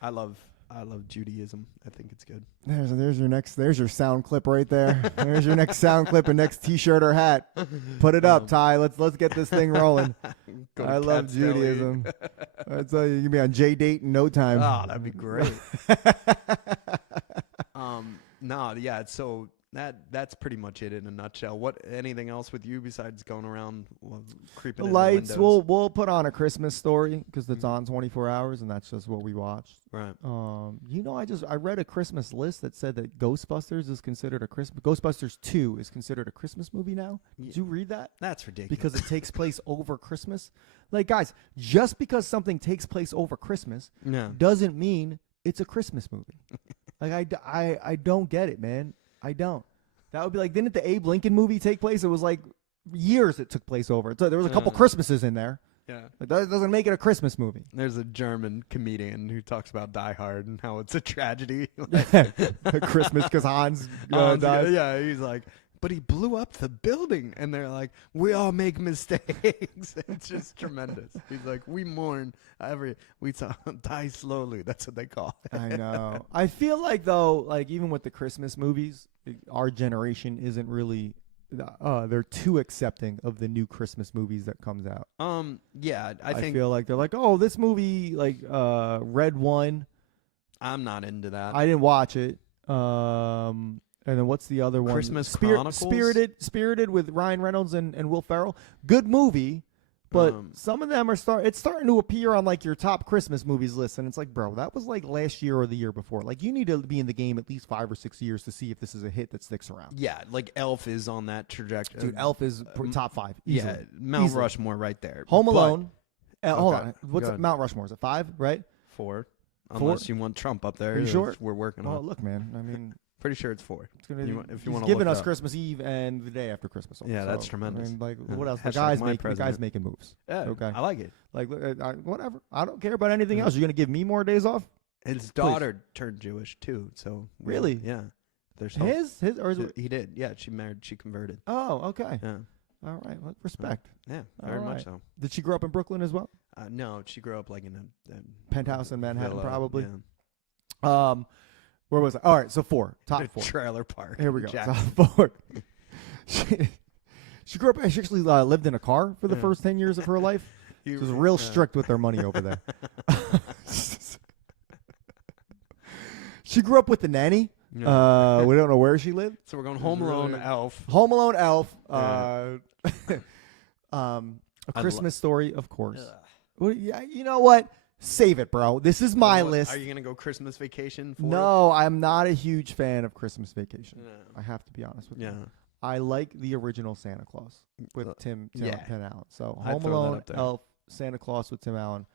I love Judaism. I think it's good. There's your sound clip right there. There's your next sound clip and next T-shirt or hat. Put it up, Ty. Let's get this thing rolling. Go to I love Cat's Deli. Judaism. I tell you, you can be on J-Date in no time. Oh, that'd be great. No, yeah. So that's pretty much it in a nutshell. Anything else with you besides going around creeping The in lights. the windows? We'll put on a Christmas story because it's on 24 hours, and that's just what we watched. Right. I read a Christmas list that said that Ghostbusters is considered a Christmas. Ghostbusters 2 is considered a Christmas movie now. Did you read that? That's ridiculous. Because it takes place over Christmas. Like, guys, just because something takes place over Christmas yeah. doesn't mean it's a Christmas movie. Like, I don't get it, man. I don't. That would be like, didn't the Abe Lincoln movie take place? It was like years it took place over. So there was a couple Christmases in there. Yeah. Like, that doesn't make it a Christmas movie. There's a German comedian who talks about Die Hard and how it's a tragedy. Christmas because Hans Hans, dies. yeah, he's like, but he blew up the building, and they're like, we all make mistakes. It's just tremendous. He's like, we mourn die slowly. That's what they call it. I know. I feel like though, like even with the Christmas movies, our generation isn't really. They're too accepting of the new Christmas movies that comes out. Yeah, I think feel like they're like, oh, this movie, like Red One. I'm not into that. I didn't watch it. And then what's the other one? Christmas Chronicles? Spirited with Ryan Reynolds and Will Ferrell. Good movie, But some of them are it's starting to appear on like your top Christmas movies list, and it's like, bro, that was like last year or the year before. Like, you need to be in the game at least 5 or 6 years to see if this is a hit that sticks around. Yeah, like Elf is on that trajectory. Dude, Elf is top 5. Easily. Yeah, Mount Rushmore right there. Home Alone. Hold Okay, on. What's Mount Rushmore? Is it 5, right? 4. Unless you want Trump up there. Are you sure? We're working on. Oh, look, man. I mean, pretty sure it's 4. It's gonna, if you he's want giving to us Christmas Eve and the day after Christmas. Yeah, so, that's tremendous. I mean, like, Yeah. what else? Hashtag The guy's making moves. Yeah, okay. I like it. Like, whatever. I don't care about anything else. You're gonna give me more days off? His daughter turned Jewish too, so really, yeah. There's his or is it? He did. Yeah, she converted. Oh, okay. Yeah. All right. Well, respect. Yeah, very much so. Did she grow up in Brooklyn as well? No, she grew up like in a penthouse in Manhattan, villa, probably. Yeah. Where was I? All right, so 4, top 4. Trailer park. Here we go. Top 4. She grew up. She actually lived in a car for the first 10 years of her life. She was real strict with their money over there. She grew up with the nanny. Yeah. We don't know where she lived. So we're going Home Alone, Elf. Home Alone, Elf. Yeah. A Christmas Story, of course. Well, yeah, you know what? Save it, bro. This is my list. Are you going to go Christmas Vacation? No, I'm not a huge fan of Christmas Vacation. Yeah. I have to be honest with you. Yeah. I like the original Santa Claus with Tim Allen. So I'd Home throw that Alone, up there. Elf, Santa Claus with Tim Allen,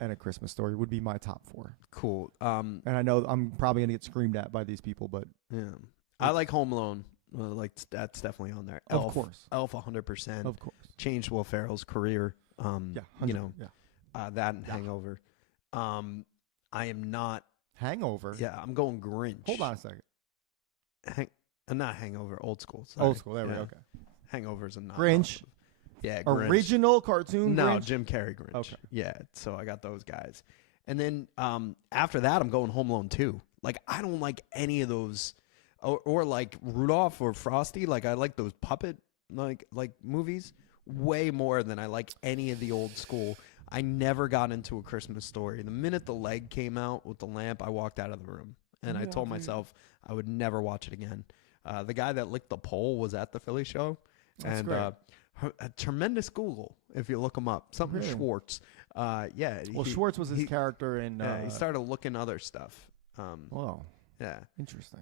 and A Christmas Story would be my top 4. Cool. And I know I'm probably going to get screamed at by these people, but yeah, I like Home Alone. Like that's definitely on there. Of course. Elf 100%. Of course. Changed Will Ferrell's career. That and Hangover. I am not Hangover. Yeah, I'm going Grinch. Hold on a second. Not Hangover. Old School. Sorry. Old School. There we go. Okay. Hangover's a not Grinch. Yeah, Grinch. Original cartoon. No, Grinch? Jim Carrey Grinch. Okay. Yeah, so I got those guys. And then after that, I'm going Home Alone 2. Like, I don't like any of those, or like Rudolph or Frosty. Like, I like those puppet like movies way more than I like any of the old school. I never got into A Christmas Story. The minute the leg came out with the lamp, I walked out of the room. And I told myself I would never watch it again. The guy that licked the pole was at the Philly show. That's and great. A tremendous Google if you look him up. Something Really? Schwartz. Yeah. Well, Schwartz was his character in. He started looking other stuff. Wow. Yeah. Interesting.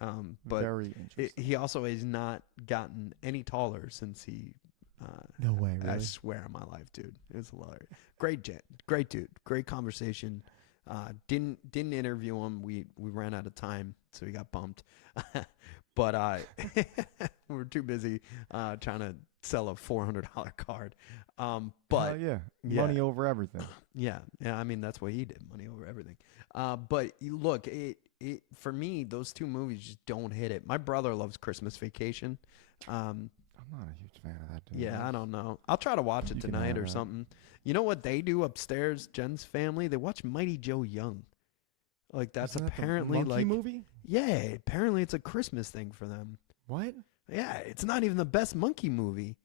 But very interesting. he also has not gotten any taller since he. No way, really? I swear on my life, dude. It was hilarious. Great dude. Great conversation. Didn't interview him. We ran out of time, so he got bumped. But we were too busy trying to sell a $400 card. But money over everything. Yeah. I mean, that's what he did. Money over everything. But look, it for me, those two movies just don't hit it. My brother loves Christmas Vacation. I'm not a huge fan of that, dude. Yeah, I don't know. I'll try to watch it tonight or something. You know what they do upstairs, Jen's family? They watch Mighty Joe Young. Like, that's apparently the monkey movie? Yeah, apparently it's a Christmas thing for them. What? Yeah, it's not even the best monkey movie.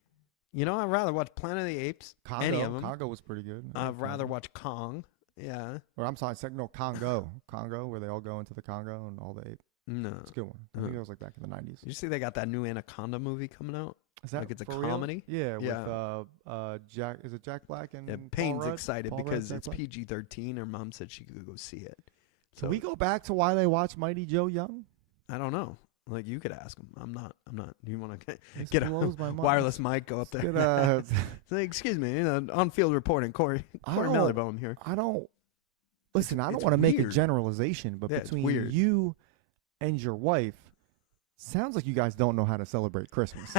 You know, I'd rather watch Planet of the Apes. Congo. Any of them. Congo was pretty good. I'd rather watch Kong. Yeah. Or I'm sorry, no, Congo. Congo, where they all go into the Congo and all the apes. No. It's a good one. I think it was like back in the 90s. Did you see they got that new Anaconda movie coming out? Is that like it's a for real? comedy? Yeah, with Jack. Is it Jack Black and Payne's Paul Rudd? excited Paul because Rudd, it's Jack Black? PG-13. Her mom said she could go see it. So we go back to why they watch Mighty Joe Young? I don't know. Like, you could ask him. I'm not. Do you want to This get a blows my mind. wireless mic? Go up there. Say, excuse me. On-field reporting. Corey Mellibone here. I don't It's want to make a weird. generalization, but Yeah, it's between weird. you and your wife, sounds like you guys don't know how to celebrate Christmas.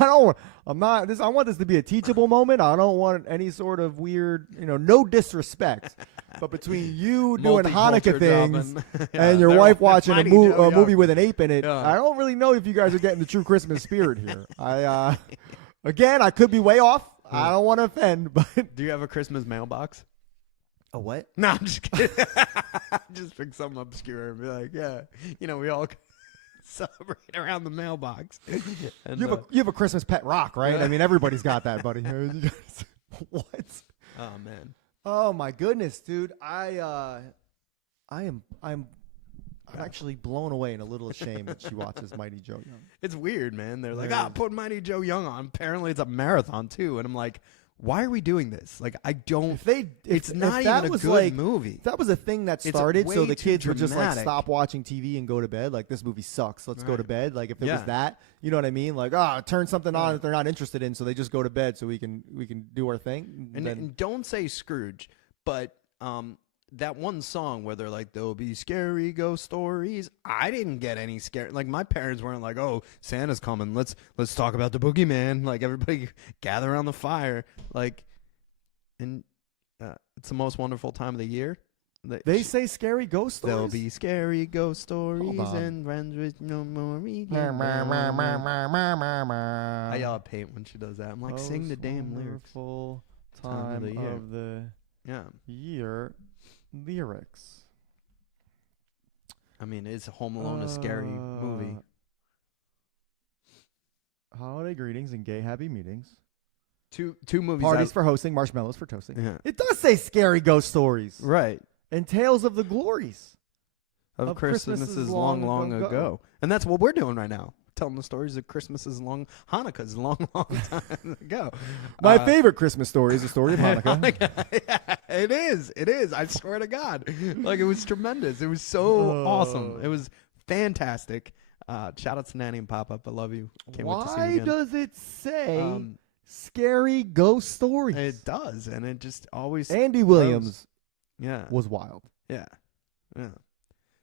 I want this to be a teachable moment. I don't want any sort of weird, no disrespect. But between you doing Hanukkah things and your wife watching a movie with an ape in it, I don't really know if you guys are getting the true Christmas spirit here. Again, I could be way off. I don't want to offend, but Do you have a Christmas mailbox? a what? No, I'm just kidding. Just pick something obscure and be like, yeah, we all celebrate around the mailbox. And, You have a Christmas pet rock, right? Yeah. I mean, everybody's got that, buddy. What? oh man, Oh my goodness, dude! I'm I'm actually blown away and a little ashamed that she watches Mighty Joe Young. It's weird, man. They're like, Yeah. put Mighty Joe Young on. Apparently, it's a marathon too, and I'm like, why are we doing this? Like, I don't. It's not even a good movie. If that was a thing that It's started, so way the too kids would just like dramatic. stop watching TV and go to bed. Like, this movie sucks. Let's go to bed. Like, if there was Yeah. that, you know what I mean? Like, turn something on that they're not interested in, so they just go to bed so we can do our thing. And don't say Scrooge, but that one song where they're like, there'll be scary ghost stories. I didn't get any scary. Like, my parents weren't like, oh, Santa's coming. Let's talk about the boogeyman. Like, everybody gather around the fire. Like, and it's the most wonderful time of the year. They say scary ghost stories. There'll be scary ghost stories on. and friends with no more. I yell at Paint when she does that. I'm like, sing the damn lyrics. Wonderful Time of the year. of the Yeah. year lyrics. I mean, is Home Alone a scary movie? Holiday greetings and gay happy meetings. Two movies. Parties for hosting, marshmallows for toasting. Yeah. It does say scary ghost stories. Right. And tales of the glories. Of Christmases long, long ago. And that's what we're doing right now. Telling the stories of Christmases Hanukkah's long, long time ago. My favorite Christmas story is the story of Hanukkah. Yeah, it is. It is. I swear to God. Like, it was tremendous. It was so awesome. It was fantastic. Shout out to Nanny and Pop-Up. I love you. Can't wait to see you Why again. does it say scary ghost stories? It does. And it just always. Andy Williams Yeah. was wild. Yeah. Yeah.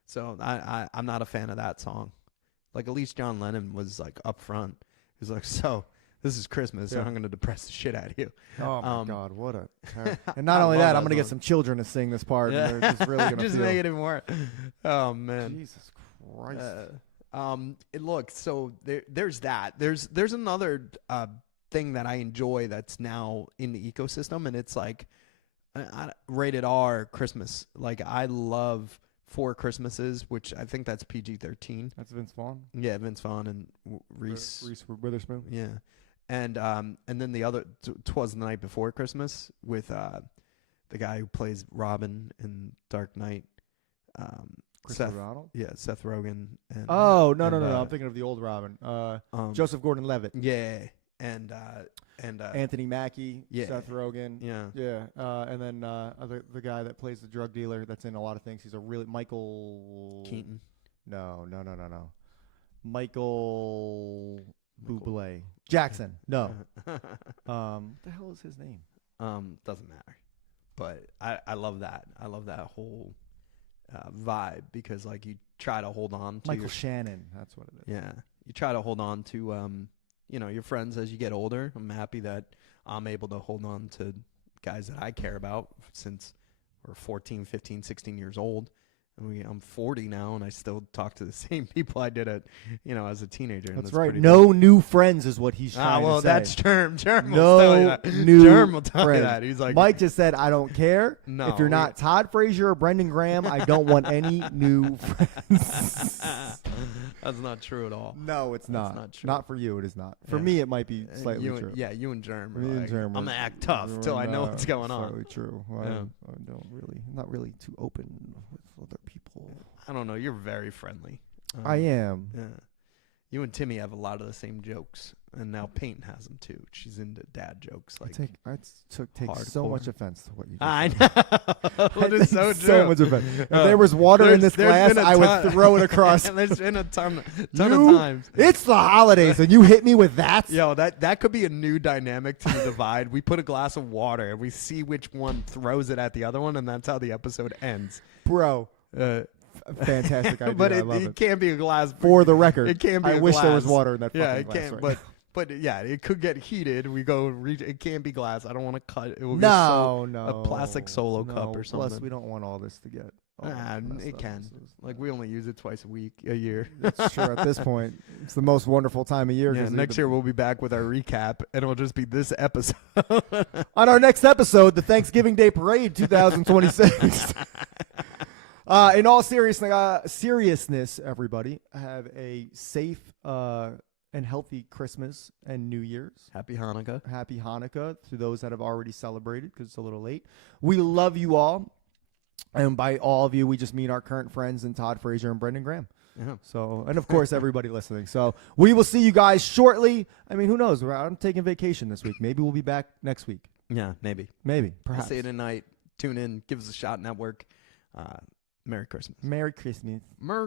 So I'm not a fan of that song. Like, at least John Lennon was like up front. He's like, so this is Christmas, and I'm going to depress the shit out of you. Oh my God, what a! And not only that, I'm going to get some children to sing this part. Yeah. And they're just really going to just make it even worse. Oh man. Jesus Christ. Look, so there's that. There's another thing that I enjoy that's now in the ecosystem, and it's like rated R Christmas. Like, I love Four Christmases, which I think that's PG-13. That's Vince Vaughn. Yeah, Vince Vaughn and Reese Witherspoon. Yeah, and then the other, 'Twas the Night Before Christmas, with the guy who plays Robin in Dark Knight. Christopher Ronald? Yeah, Seth Rogen. And, no. I'm thinking of the old Robin. Joseph Gordon-Levitt. Yeah, and Anthony Mackie. yeah. Seth Rogen. Yeah. Yeah. And then the guy that plays the drug dealer that's in a lot of things. He's a really Michael Keaton. No. Michael Bublé. Jackson. No. What the hell is his name? Doesn't matter. But I love that. I love that whole vibe, because like, you try to hold on to Michael Shannon. That's what it is. Yeah. You try to hold on to your friends as you get older. I'm happy that I'm able to hold on to guys that I care about since we're 14, 15, 16 years old. And I'm 40 now, and I still talk to the same people I did as a teenager. That's and right. pretty No good. new friends is what he's trying well, to say. that's Germ. Germ will No tell you that. new Germ will tell friends. you that. He's like, Mike just said, I don't care. No, if you're not Todd Frazier or Brendan Graham, I don't want any new friends. That's not true at all. No, it's not. not true. Not for you, it is not. For Yeah. me, it might be slightly you true. and, you and Germ are Me and like, Germ I'm are- going to act tough till I know No, what's going on. Slightly true. Yeah. I'm not really too open with other people. I don't know. You're very friendly. I am. Yeah. You and Timmy have a lot of the same jokes, and now Peyton has them too. She's into dad jokes. Like, I take so hardcore. much offense to what you just I said. know. I It is so take true. so much offense. If there was water in this glass, been a I would ton- throw it across. And there's been a ton of You- times. It's the holidays, and you hit me with that? Yo, that could be a new dynamic to the divide. We put a glass of water, and we see which one throws it at the other one, and that's how the episode ends. Bro, Uh, fantastic idea. but I love it it. can't be a glass. For the record, It can't be I a wish there was glass. water in that fucking Yeah, it glass can't. right But yeah, it could get heated. We go. It can't be glass. I don't want to cut. It will be No, a plastic solo no. cup or something. Plus, we don't want all this to get. It can. Like, we only use it twice a year. It's true. At this point, it's the most wonderful time of year. Yeah, 'cause next year we'll be back with our recap, and it'll just be this episode. on our next episode, the Thanksgiving Day Parade 2026. In all seriousness, everybody, have a safe and healthy Christmas and New Year's. Happy Hanukkah. Happy Hanukkah to those that have already celebrated, because it's a little late. We love you all. And by all of you, we just mean our current friends and Todd Frazier and Brendan Graham. Yeah. So, and of course, everybody listening. So we will see you guys shortly. I mean, who knows? I'm taking vacation this week. Maybe we'll be back next week. Yeah, maybe. Perhaps. See you tonight. Tune in. Give us a shot network. Merry Christmas. Merry Christmas.